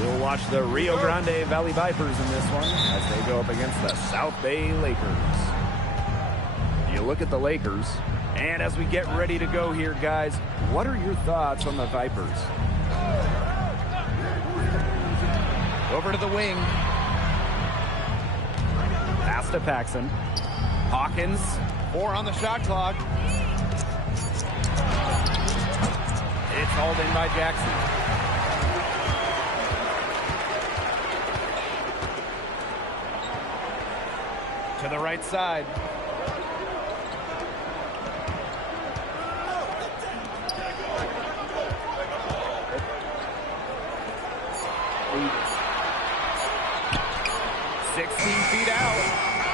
We'll watch the Rio Grande Valley Vipers in this one as they go up against the South Bay Lakers. You look at the Lakers, and as we get ready to go here, guys, what are your thoughts on the Vipers? Over to the wing. Pass to Paxson. Hawkins, 4 on the shot clock. It's hauled in by Jackson. To the right side. Feet out.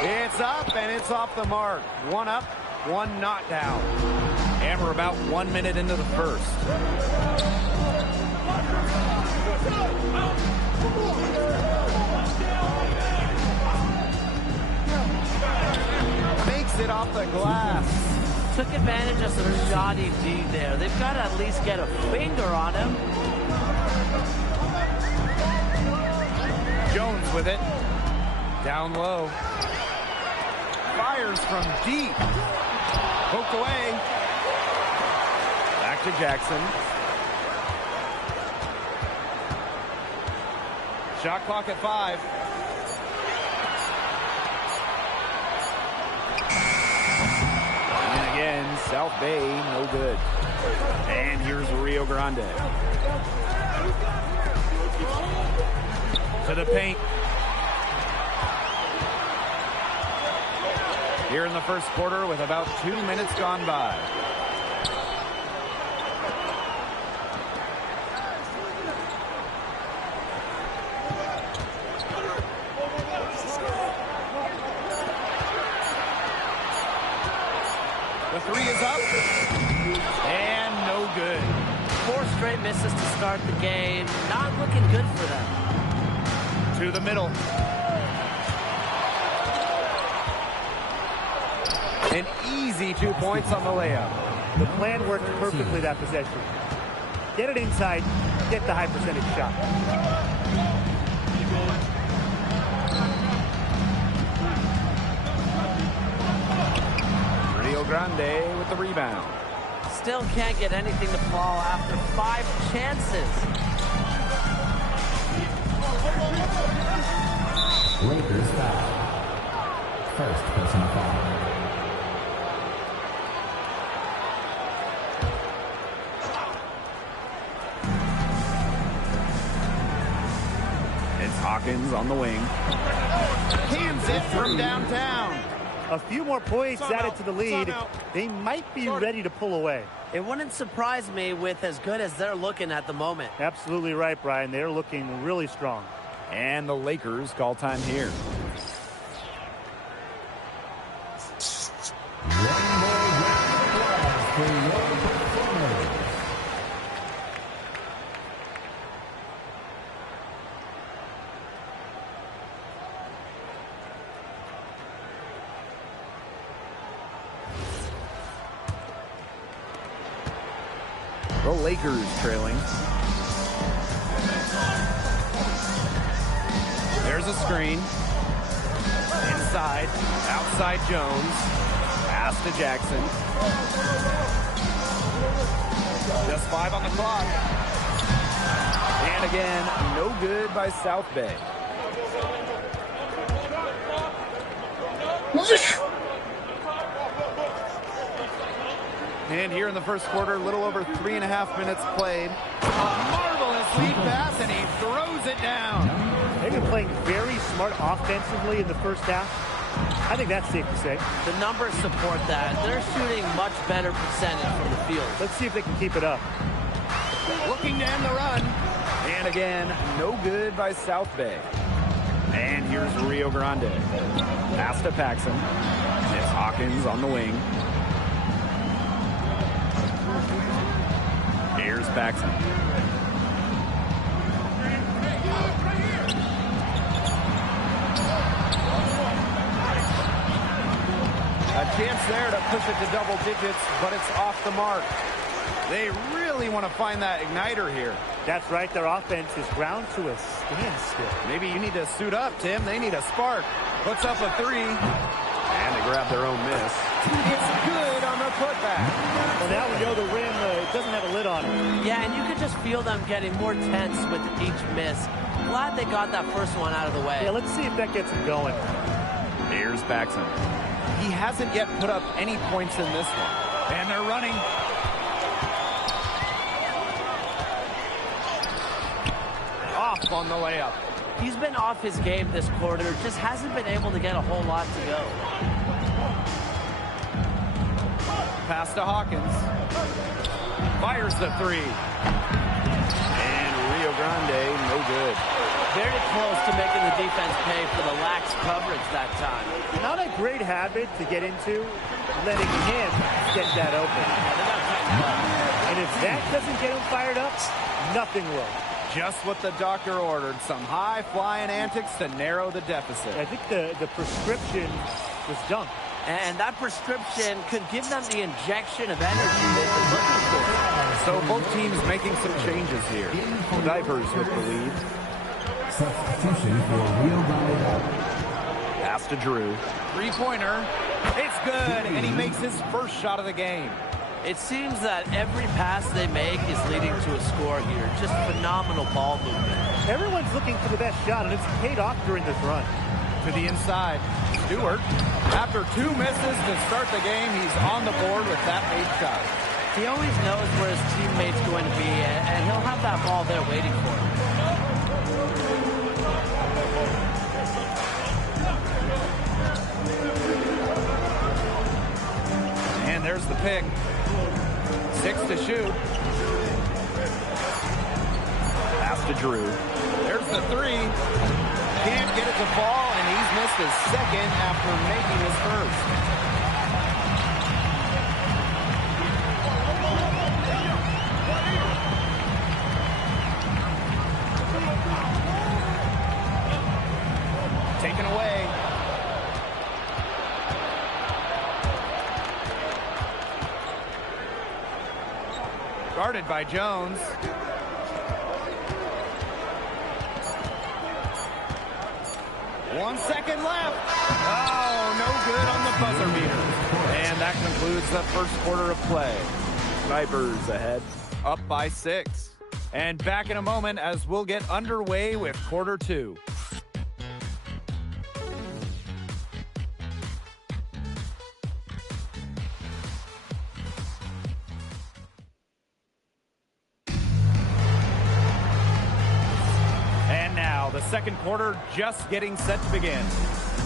It's up and it's off the mark. One up, one not down. And we're about 1 minute into the first. Makes it off the glass. Took advantage of some shoddy D there. They've got to at least get a finger on him. Jones with it. Down low. Fires from deep. Poked away. Back to Jackson. Shot clock at 5. And again, South Bay, no good. And here's Rio Grande. To the paint. Here in the first quarter with about 2 minutes gone by. The 3 is up. And no good. 4 straight misses to start the game. Not looking good for them. To the middle. An easy 2 points on the layup. The plan worked perfectly that possession. Get it inside, get the high percentage shot. Rio Grande with the rebound. Still can't get anything to fall after 5 chances. Lakers foul. First personal foul. Hawkins on the wing. Cans it from downtown. A few more points added to the lead. They might be ready to pull away. It wouldn't surprise me with as good as they're looking at the moment. Absolutely right, Brian. They're looking really strong. And the Lakers call time here. One more round of applause for your performers. The Lakers trailing. There's a screen. Inside. Outside Jones. Pass to Jackson. Just 5 on the clock. And again, no good by South Bay. And here in the first quarter, a little over 3.5 minutes played. A marvelous lead pass, and he throws it down. They've been playing very smart offensively in the first half. I think that's safe to say. The numbers support that. They're shooting much better percentage from the field. Let's see if they can keep it up. Looking to end the run. And again, no good by South Bay. And here's Rio Grande. Pass to Paxson. It's Hawkins on the wing. Here's Paxson. chance there to push it to double digits, but it's off the mark. They really want to find that igniter here. That's right. Their offense is ground to a standstill. Maybe you need to suit up, Tim. They need a spark. Puts up a three. And they grab their own miss. It's good on the putback. Well, now we know the rim doesn't have a lid on it. Yeah, and you could just feel them getting more tense with each miss. Glad they got that first one out of the way. Yeah, let's see if that gets them going. Here's Paxson. He hasn't yet put up any points in this one. And they're running. Off on the layup. He's been off his game this quarter. Just hasn't been able to get a whole lot to go. Pass to Hawkins. Fires the three. And Rio Grande, no good. Very close to making the defense pay for the lax coverage that time. Not a great habit to get into, letting him get that open. And if that doesn't get him fired up, nothing will. Just what the doctor ordered. Some high-flying antics to narrow the deficit. I think the prescription was done. And that prescription could give them the injection of energy they've been looking for. So both teams making some changes here. The Vipers with the lead. Substitution for Rio Grande. Pass to Drew. Three-pointer. It's good, and he makes his first shot of the game. It seems that every pass they make is leading to a score here. Just phenomenal ball movement. Everyone's looking for the best shot, and it's paid off during this run. To the inside. Stewart, after two misses to start the game, he's on the board with that made shot. He always knows where his teammate's going to be, and he'll have that ball there waiting for him. And there's the pick. 6 to shoot. Pass to Drew. There's the three. Can't get it to fall, and he's missed his second after making his first. Taken away. Guarded by Jones. One second left. Oh, no good on the buzzer beater. And that concludes the first quarter of play. Vipers ahead, up by 6. And back in a moment as we'll get underway with quarter 2. The second quarter just getting set to begin.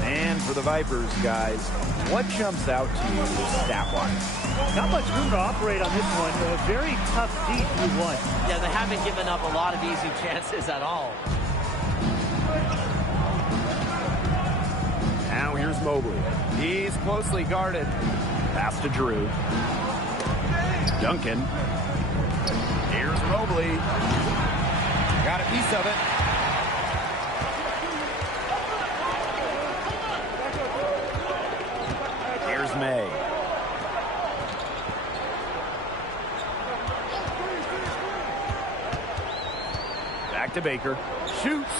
And for the Vipers, guys, what jumps out to you stat-wise? Not much room to operate on this one. A very tough D through one. Yeah, they haven't given up a lot of easy chances at all. Now here's Mobley. He's closely guarded. Pass to Drew. Duncan. Here's Mobley. Got a piece of it. May. Back to Baker. Shoots.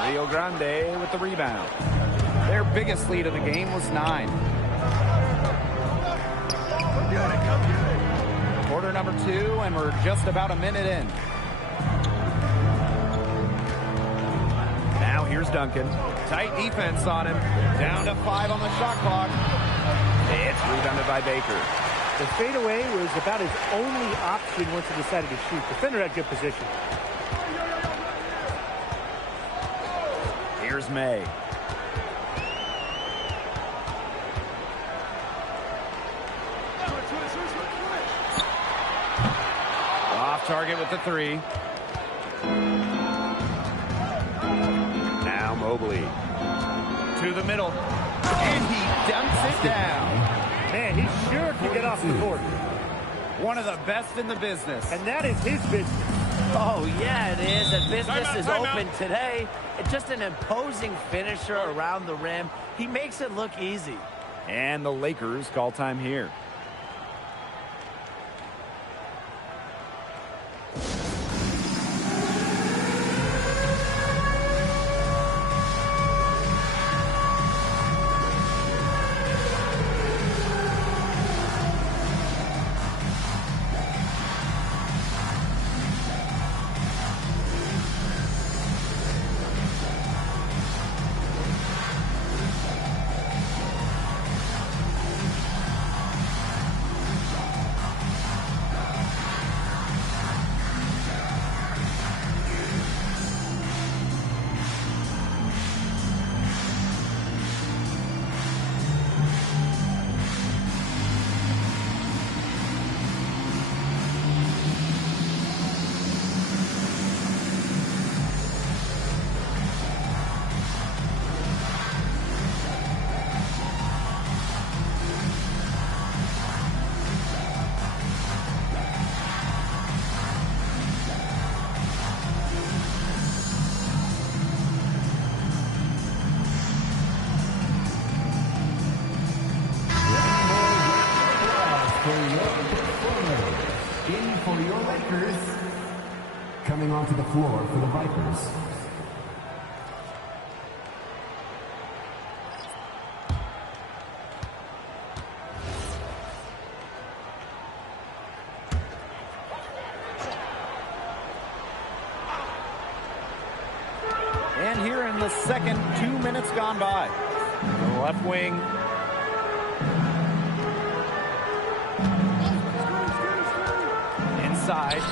Rio Grande with the rebound. Their biggest lead of the game was 9. Quarter number 2, and we're just about a minute in. Now here's Duncan. Tight defense on him. Down to 5 on the shot clock. It's rebounded by Baker. The fadeaway was about his only option once he decided to shoot. Defender had good position. Here's May. Off target with the 3. Now Mobley. To the middle. And he dumps it down. Man, he's sure to get off the court. One of the best in the business. And that is his business. Oh, yeah, it is. And business is open today. It's just an imposing finisher around the rim. He makes it look easy. And the Lakers call time here. In for your Lakers. Coming onto the floor for the Vipers. And here in the second, 2 minutes gone by. The left wing. Inside.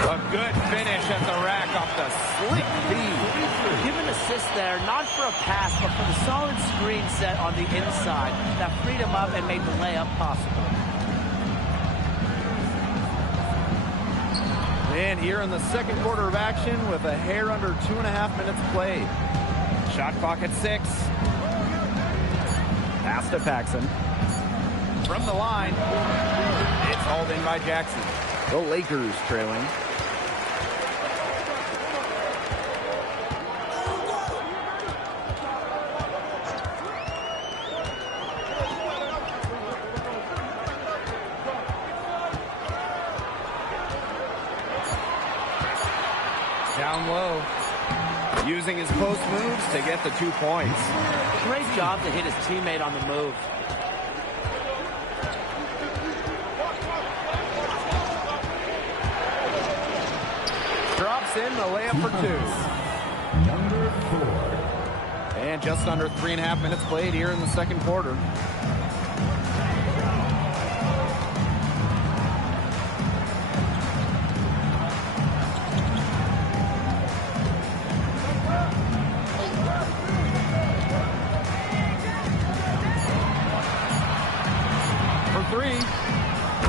A good finish at the rack off the slick feed. Give an assist there, not for a pass, but for the solid screen set on the inside that freed him up and made the layup possible. And here in the second quarter of action with a hair under 2.5 minutes played. Shot clock at 6. Pass to Paxson. From the line. It's hauled in by Jackson. The Lakers trailing. Down low. Using his post moves to get the 2 points. Great job to hit his teammate on the move. Drops in the layup for 2. Number 4. And just under 3.5 minutes played here in the second quarter.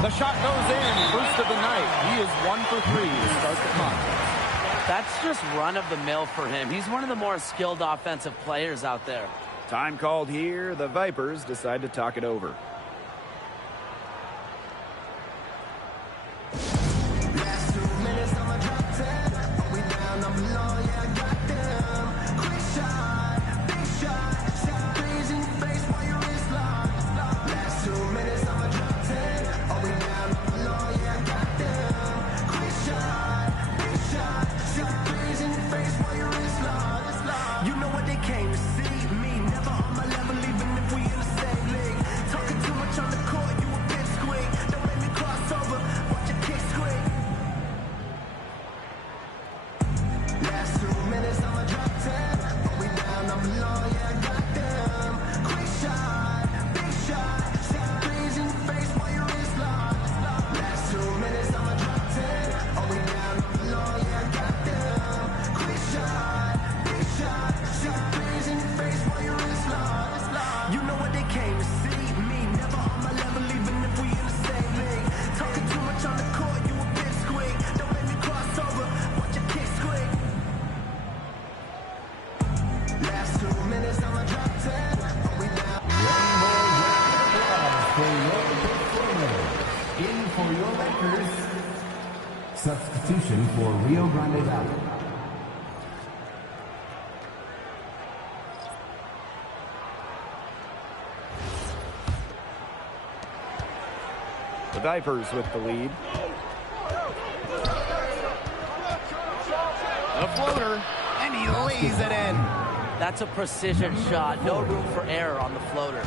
The shot goes in, first of the night. He is 1 for 3 to start the contest. That's just run of the mill for him. He's one of the more skilled offensive players out there. Time called here. The Vipers decide to talk it over. Substitution for Rio Grande Valley. Vipers with the lead. A floater, and he lays it in. That's a precision shot. No room for error on the floater.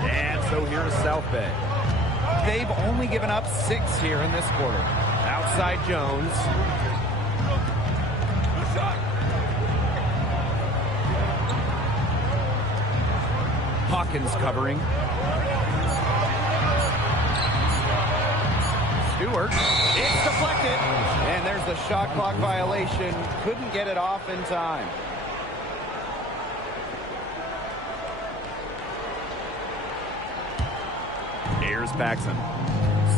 And so here's South Bay. They've only given up 6 here in this quarter. Outside Jones. Hawkins covering. Stewart. It's deflected. And there's the shot clock violation. Couldn't get it off in time. Here's Paxson.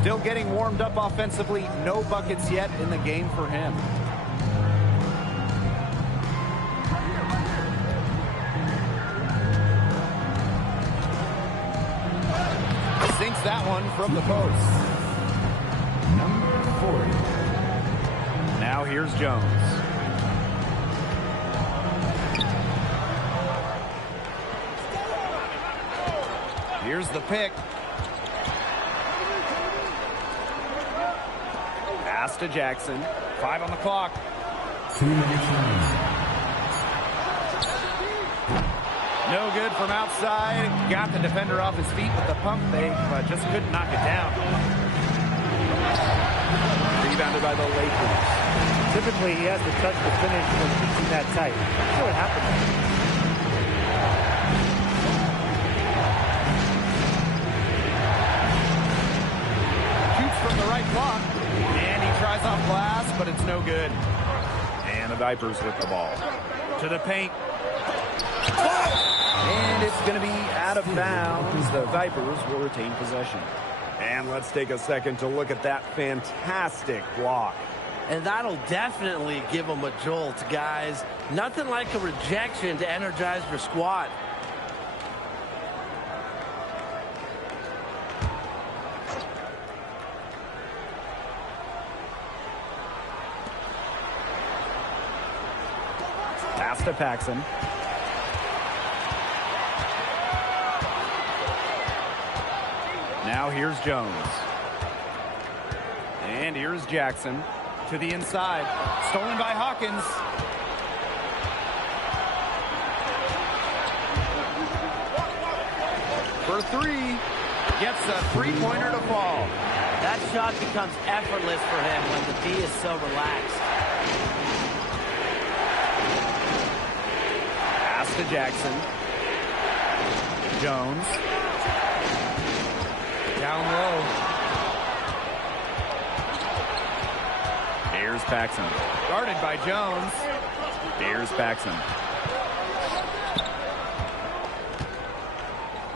Still getting warmed up offensively. No buckets yet in the game for him. Sinks that one from the post. Number 40. Now here's Jones. Here's the pick. Pass to Jackson. 5 on the clock. 2 minutes remaining. No good from outside. Got the defender off his feet with the pump fake, but just couldn't knock it down. Rebounded by the Lakers. Typically, he has to touch the finish when it's that tight. That's what happened. Shoots from the right block. And he tries off glass, but it's no good. And the Vipers with the ball. To the paint. And it's going to be out of bounds. The Vipers will retain possession. And let's take a second to look at that fantastic block. And that'll definitely give them a jolt, guys. Nothing like a rejection to energize your squad. Pass to Paxson. Now here's Jones. And here's Jackson to the inside. Stolen by Hawkins. For 3. Gets a 3-pointer to fall. That shot becomes effortless for him when the D is so relaxed. Pass to Jackson. Jones. Down low. Here's Paxson. Guarded by Jones. Here's Paxson.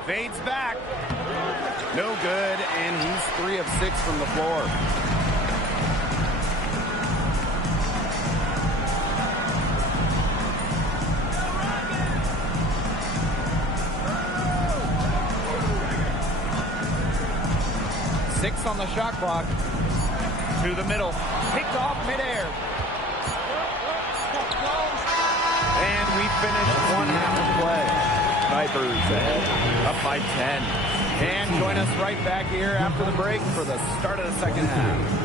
Fades back. No good, and he's 3 of 6 from the floor. On the shot clock. To the middle. Picked off midair. And we finished 1 half of play. Vipers ahead, up by 10. And join us right back here after the break for the start of the second half.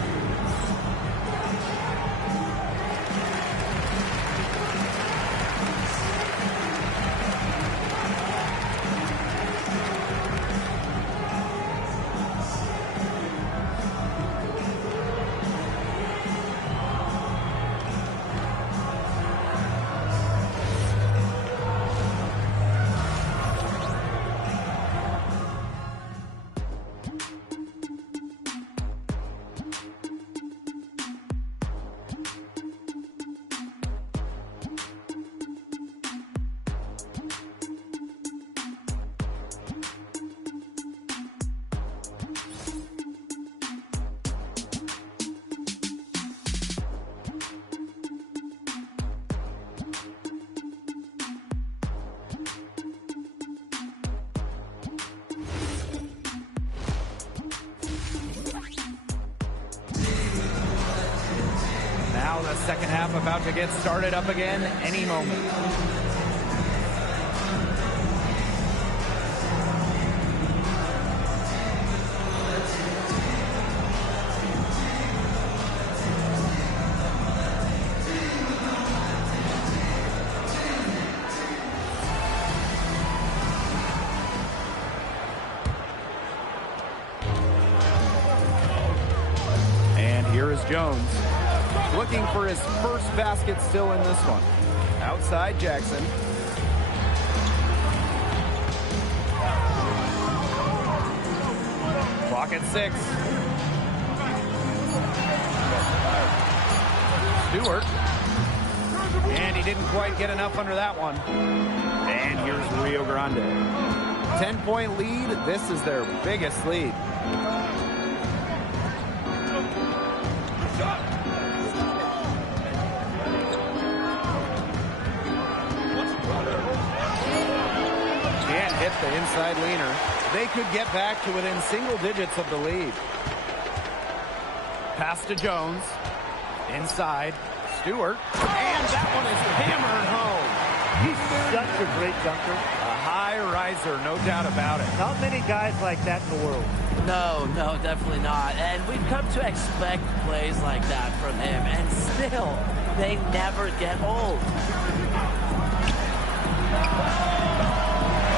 Now the second half about to get started up again any moment. Jones, looking for his first basket still in this one. Outside Jackson. Clock at 6. Stewart. And he didn't quite get enough under that one. And here's Rio Grande. 10-point lead. This is their biggest lead. Can't hit the inside leaner. They could get back to within single digits of the lead. Pass to Jones. Inside. Stewart. And that one is hammered home. He's such a great dunker. A high riser, no doubt about it. Not many guys like that in the world. No, definitely not. And we've come to expect plays like that from him. And still, they never get old.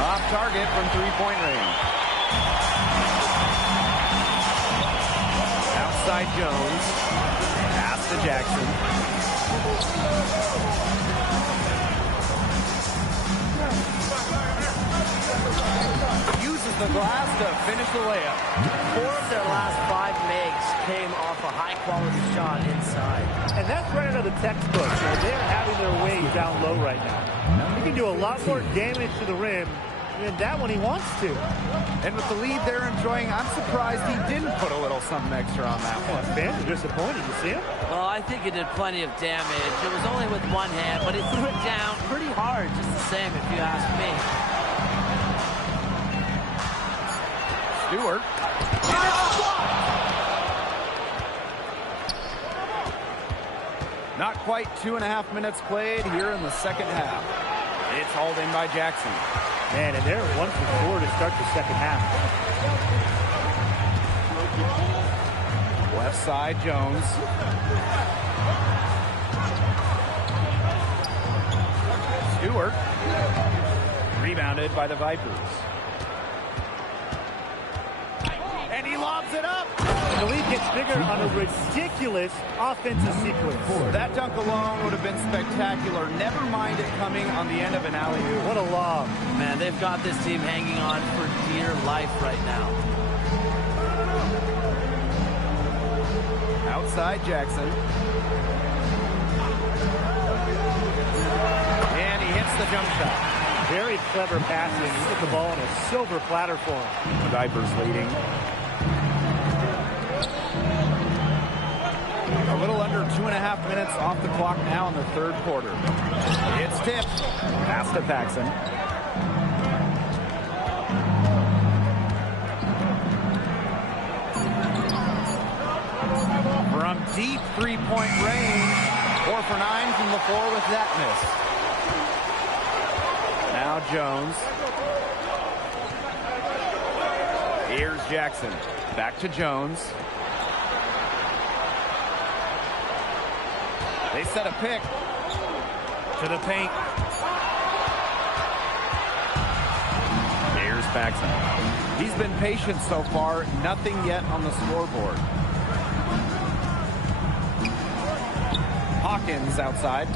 Off target from three-point range. Outside Jones. Pass to Jackson. Uses the glass to finish the layup. 4 of their last 5 makes came off a high-quality shot inside. And that's right out of the textbook. They're having their way down low right now. He can do a lot more damage to the rim than that one he wants to. And with the lead they're enjoying, I'm surprised he didn't put a little something extra on that one. Fans are disappointed. You see him? Well, I think he did plenty of damage. It was only with one hand, but he threw it down pretty hard, just the same, if you ask me. Stewart. Not quite 2.5 minutes played here in the second half. It's hauled in by Jackson. Man, and they're 1 for 4 to start the second half. Left side, Jones. Stewart. Rebounded by the Vipers. And he lobs it up. The lead gets bigger on a ridiculous offensive sequence. That dunk alone would have been spectacular. Never mind it coming on the end of an alley-oop. What a lob. Man, they've got this team hanging on for dear life right now. Outside Jackson. And he hits the jump shot. Very clever passing. He put the ball on a silver platter for him. The Vipers leading. A little under 2.5 minutes off the clock now in the third quarter. It's tipped. Pass to Paxson. From deep three-point range. 4 for 9 from the floor with that miss. Now Jones. Here's Jackson. Back to Jones. They set a pick to the paint. Here's Paxson. He's been patient so far. Nothing yet on the scoreboard. Hawkins outside.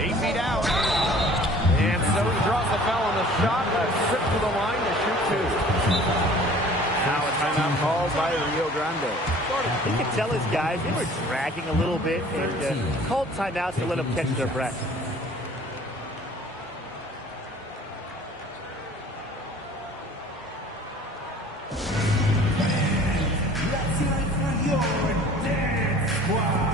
8 feet out. And so he draws the foul on the shot. A trip to the line to shoot 2. Now a timeout called by Rio Grande. You could tell his guys, they were dragging a little bit and called timeouts to let them catch their breath. Let's hear it for your dance squad.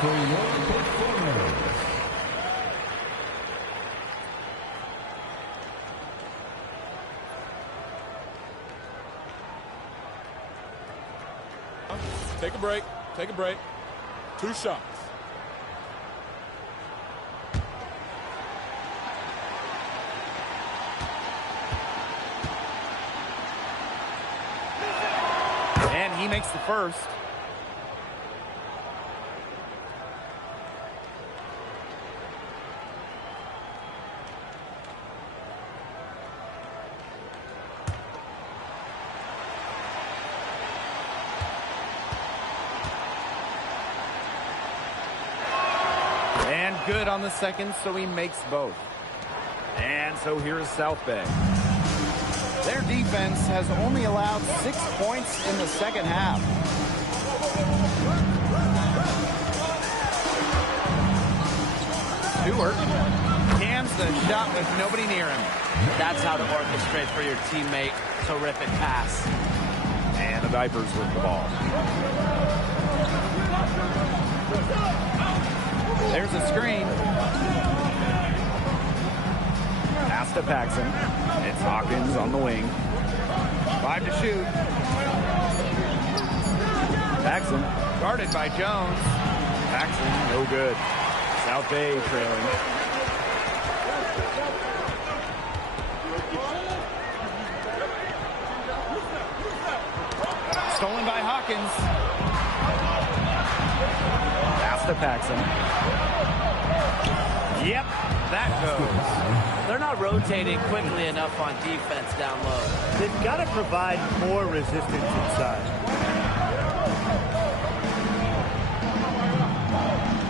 for your performance. Take a break. Take a break. 2 shots. And he makes the first. And good on the second, so he makes both. And so here's South Bay. Their defense has only allowed 6 points in the second half. Stewart cans the shot with nobody near him. That's how to orchestrate for your teammate. Terrific pass. And the Vipers with the ball. There's a screen. Pass to Paxson. It's Hawkins on the wing. 5 to shoot. Paxson guarded by Jones. Paxson, no good. South Bay trailing. Stolen by Hawkins. Pass to Paxson. Yep, that goes. They're not rotating quickly enough on defense down low. They've got to provide more resistance inside.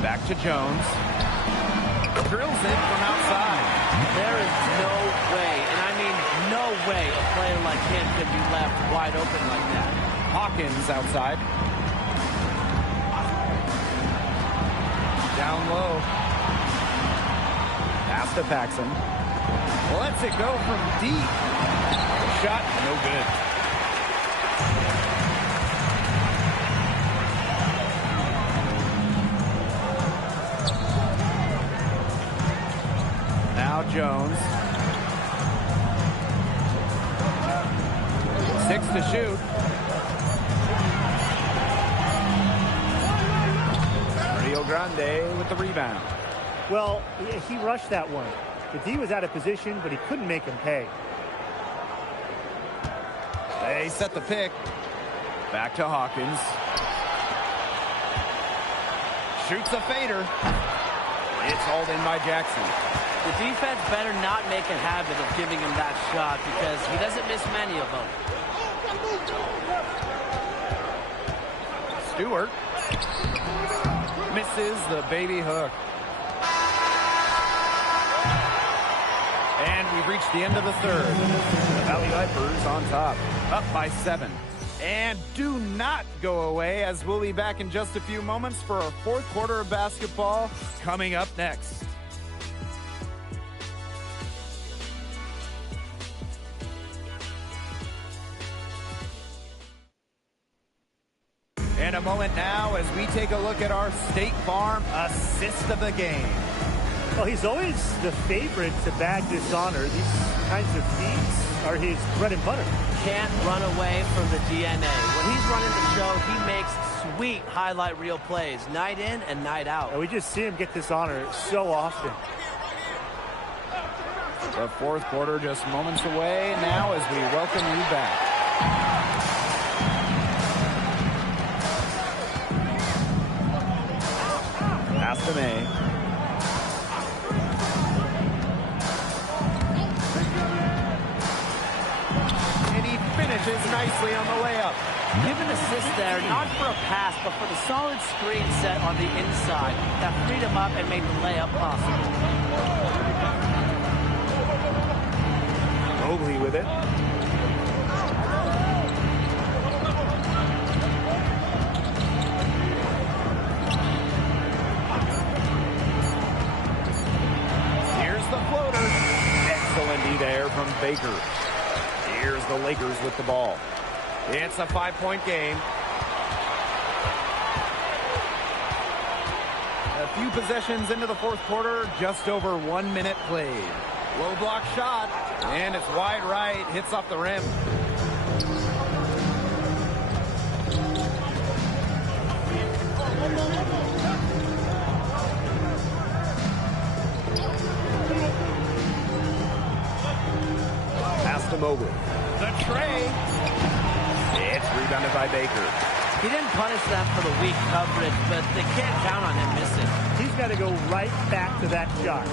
Back to Jones. Drills it from outside. There is no way, and I mean no way, a player like him could be left wide open like that. Hawkins outside. Down low. Pass to Paxson. Lets it go from deep. Shot, no good. Now Jones. 6 to shoot. Rio Grande with the rebound. Well, he rushed that one. The D was out of position, but he couldn't make him pay. They set the pick. Back to Hawkins. Shoots a fader. It's hauled in by Jackson. The defense better not make a habit of giving him that shot because he doesn't miss many of them. Stewart misses the baby hook. And we've reached the end of the third. The Valley Vipers on top, up by 7. And do not go away, as we'll be back in just a few moments for our fourth quarter of basketball coming up next. In a moment now as we take a look at our State Farm assist of the game. Well, he's always the favorite to bag dishonor. These kinds of feats are his bread and butter. Can't run away from the DNA. When he's running the show, he makes sweet highlight reel plays, night in and night out. And we just see him get this honor so often. The fourth quarter just moments away now as we welcome you back. Pass to May. Finishes nicely on the layup. Give an assist there, not for a pass, but for the solid screen set on the inside that freed him up and made the layup possible. Mobley with it. Here's the floater. Excellent D there from Baker. Here's the Lakers with the ball. It's a 5-point game. few possessions into the fourth quarter, just over 1 minute played. Low block shot, and it's wide right, hits off the rim. Pass to Mobley. The tray. It's rebounded by Baker. He didn't punish them for the weak coverage, but they can't count on him missing. He's got to go right back to that shot.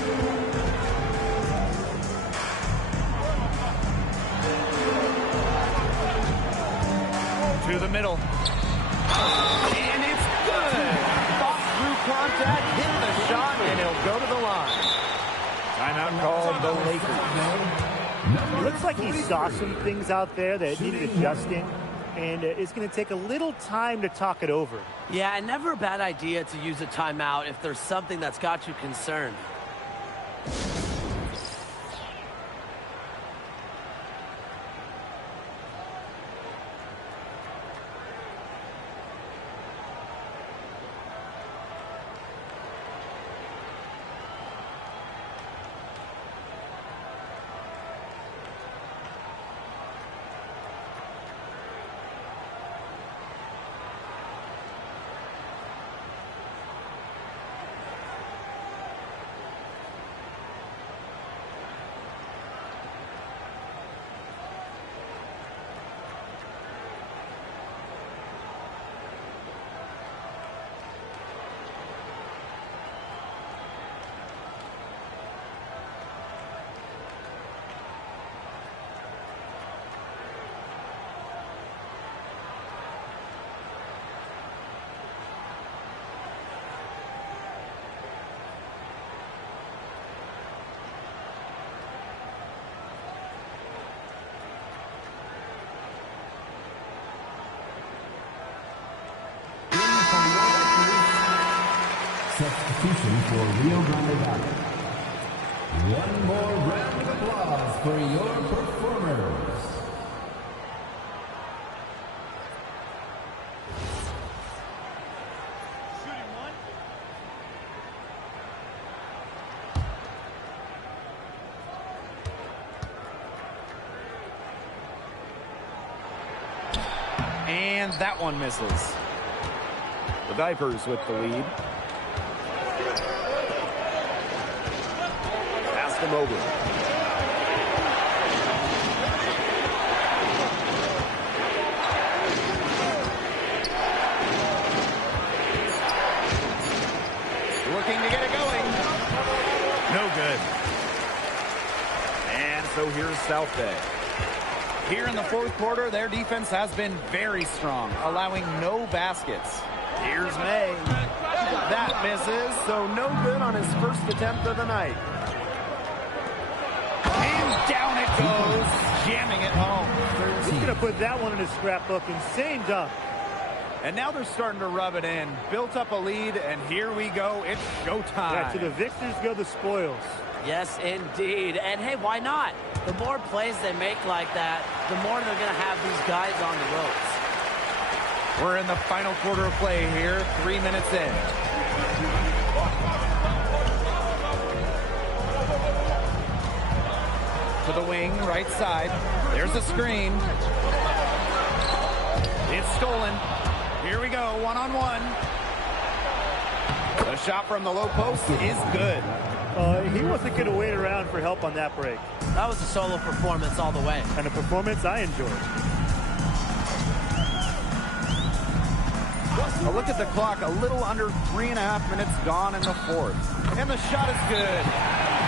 To the middle. And it's good. Fought through contact, hit the shot, and he'll go to the line. Timeout called the Lakers. It looks like he saw some things out there that needed adjusting, and it's going to take a little time to talk it over. Yeah, and never a bad idea to use a timeout if there's something that's got you concerned. Substitution for Rio Grande Valley. One more round of applause for your performers. Shooting one. And that one misses. The Vipers with the lead. Pass to Mobley. Looking to get it going. No good. And so here's South Bay. Here in the fourth quarter, their defense has been very strong, allowing no baskets. Here's May. That misses, so no good on his first attempt of the night. And down it goes, jamming it home. He's going to put that one in his scrapbook. Insane dunk. And now they're starting to rub it in. Built up a lead, and here we go. It's showtime. Yeah, to the victors go the spoils. Yes, indeed. And hey, why not? The more plays they make like that, the more they're going to have these guys on the ropes. We're in the final quarter of play here, 3 minutes in. To the wing, right side. There's a screen. It's stolen. Here we go, one-on-one. The shot from the low post is good. He wasn't going to wait around for help on that break. That was a solo performance all the way. And a performance I enjoyed. A look at the clock, a little under 3.5 minutes gone in the fourth. And the shot is good.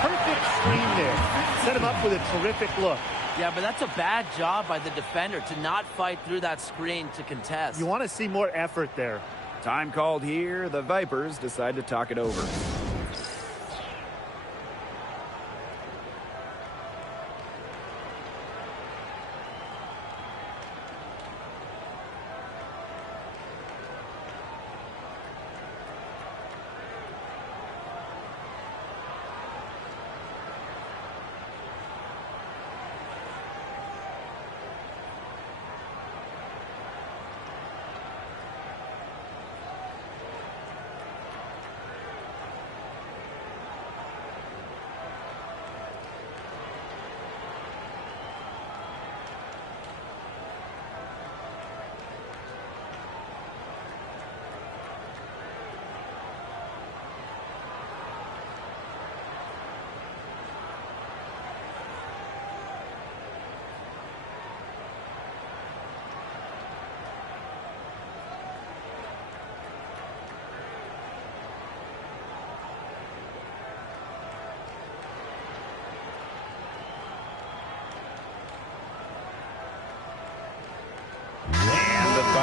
Perfect screen there. Set him up with a terrific look. Yeah, but that's a bad job by the defender to not fight through that screen to contest. You want to see more effort there. Time called here. The Vipers decide to talk it over.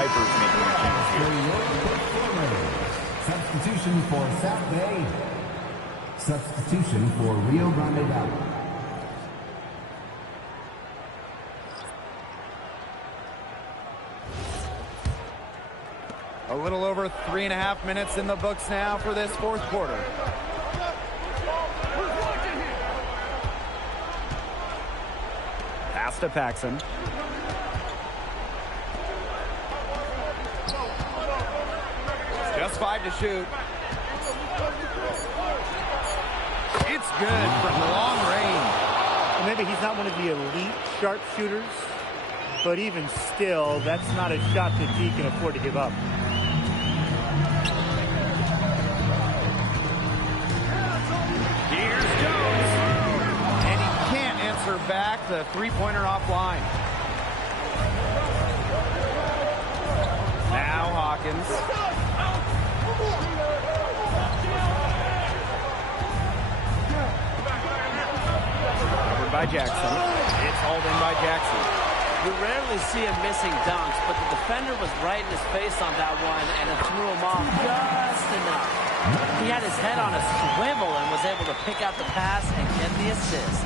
Vipers making a change For here. your performers. Substitution for South Bay. Substitution for Rio Grande Valley. A little over 3.5 minutes in the books now for this fourth quarter. Pass to Paxson. Just 5 to shoot. It's good from long range. Maybe he's not one of the elite sharpshooters, but even still, that's not a shot that he can afford to give up. Here's Jones. And he can't answer back the three-pointer offline. Now Hawkins. Covered by Jackson. It's hauled in by Jackson. You rarely see him missing dunks, but the defender was right in his face on that one, and it threw him off just enough. He had his head on a swivel and was able to pick out the pass and get the assist.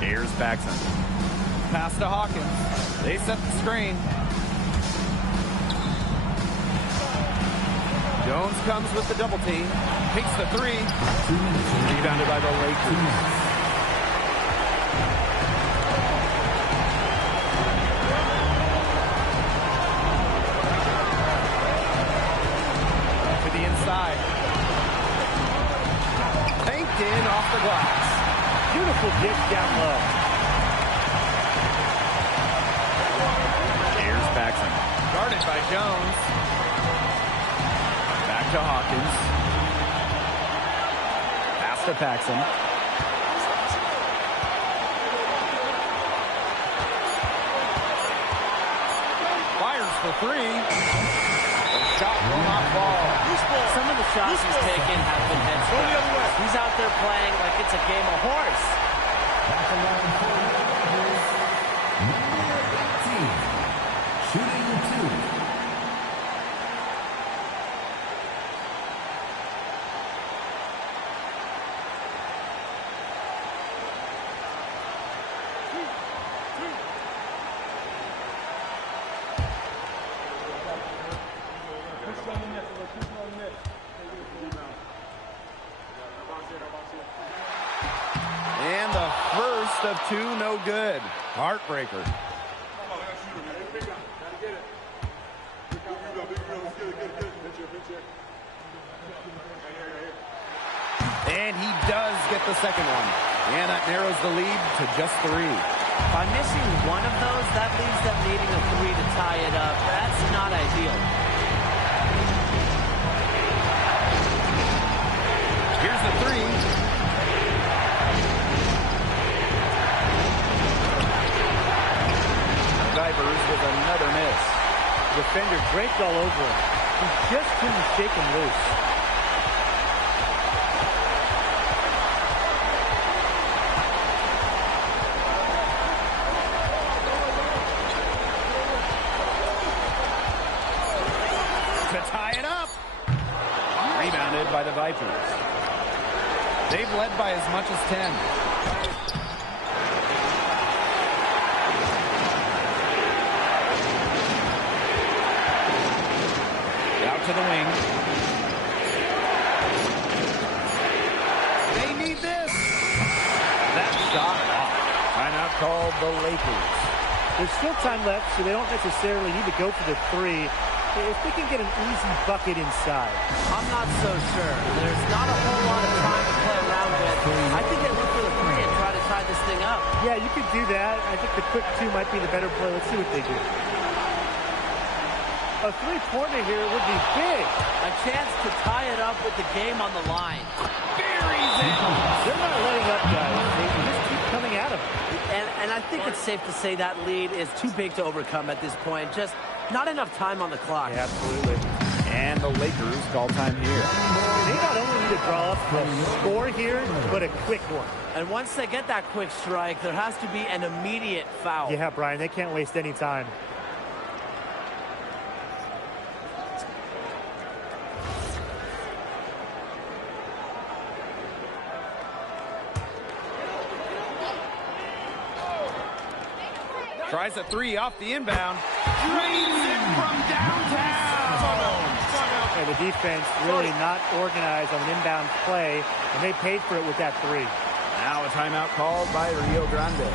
Here's Paxson. Pass to Hawkins. They set the screen. Jones comes with the double team. Takes the three. Rebounded by the Lakers. Inside. Banked in off the glass. Beautiful dish down low. Here's Paxson. Guarded by Jones. Back to Hawkins. Pass to Paxson. Fires for three. Shot will not fall. Some of the shots he's taken have been head scratchers. He's out there playing like it's a game of horse. Shooting 2. And the first of two, no good. Heartbreaker. And he does get the second one. And that narrows the lead to just 3. By missing one of those, that leaves them needing a 3 to tie it up. That's not ideal. Here's the 3. Vipers with another miss. Defender draped all over him. He just couldn't shake him loose. To tie it up. Rebounded by the Vipers. They've led by as much as 10. Out to the wing. They need this. That shot off. Timeout called the Lakers. There's still time left, so they don't necessarily need to go for the 3. If they can get an easy bucket inside. I'm not so sure. There's not a whole lot of time to play around with. I think they look for the 3 and try to tie this thing up. Yeah, you could do that. I think the quick 2 might be the better play. Let's see what they do. A 3-pointer here would be big. A chance to tie it up with the game on the line. Buries it. They're not letting up, guys. They just keep coming at them. And I think it's safe to say that lead is too big to overcome at this point. Just not enough time on the clock. Yeah, absolutely. And the Lakers call time here. They not only need to draw up a score here, but a quick one. And once they get that quick strike, there has to be an immediate foul. Yeah, Brian, they can't waste any time. Tries a three off the inbound. Drains it from downtown. And the defense really not organized on an inbound play, and they paid for it with that three. Now a timeout called by Rio Grande.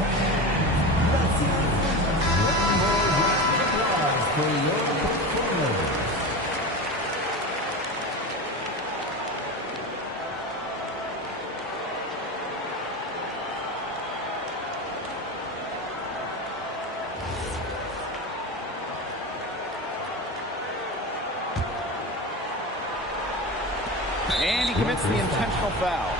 For your performance. And he commits the intentional foul.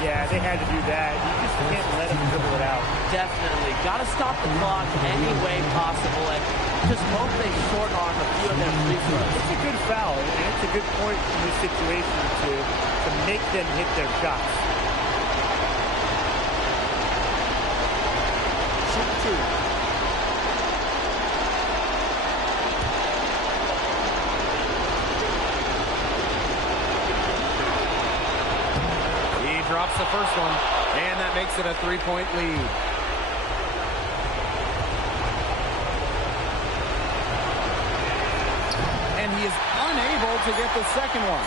Yeah, they had to do that. You just can't let them dribble it out. Definitely. Got to stop the clock any way possible and just hope they short arm a few of their free throws. It's a good foul, and it's a good point in this situation to make them hit their shots. Shoot two. Drops the first one, and that makes it a three-point lead. And he is unable to get the second one.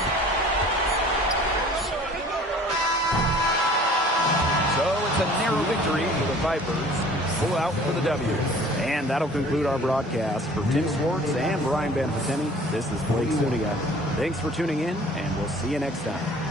So it's a narrow victory for the Vipers. Pull out for the W. And that'll conclude our broadcast. For Tim Swartz and Brian Banfateni, this is Blake Zuniga. Thanks for tuning in, and we'll see you next time.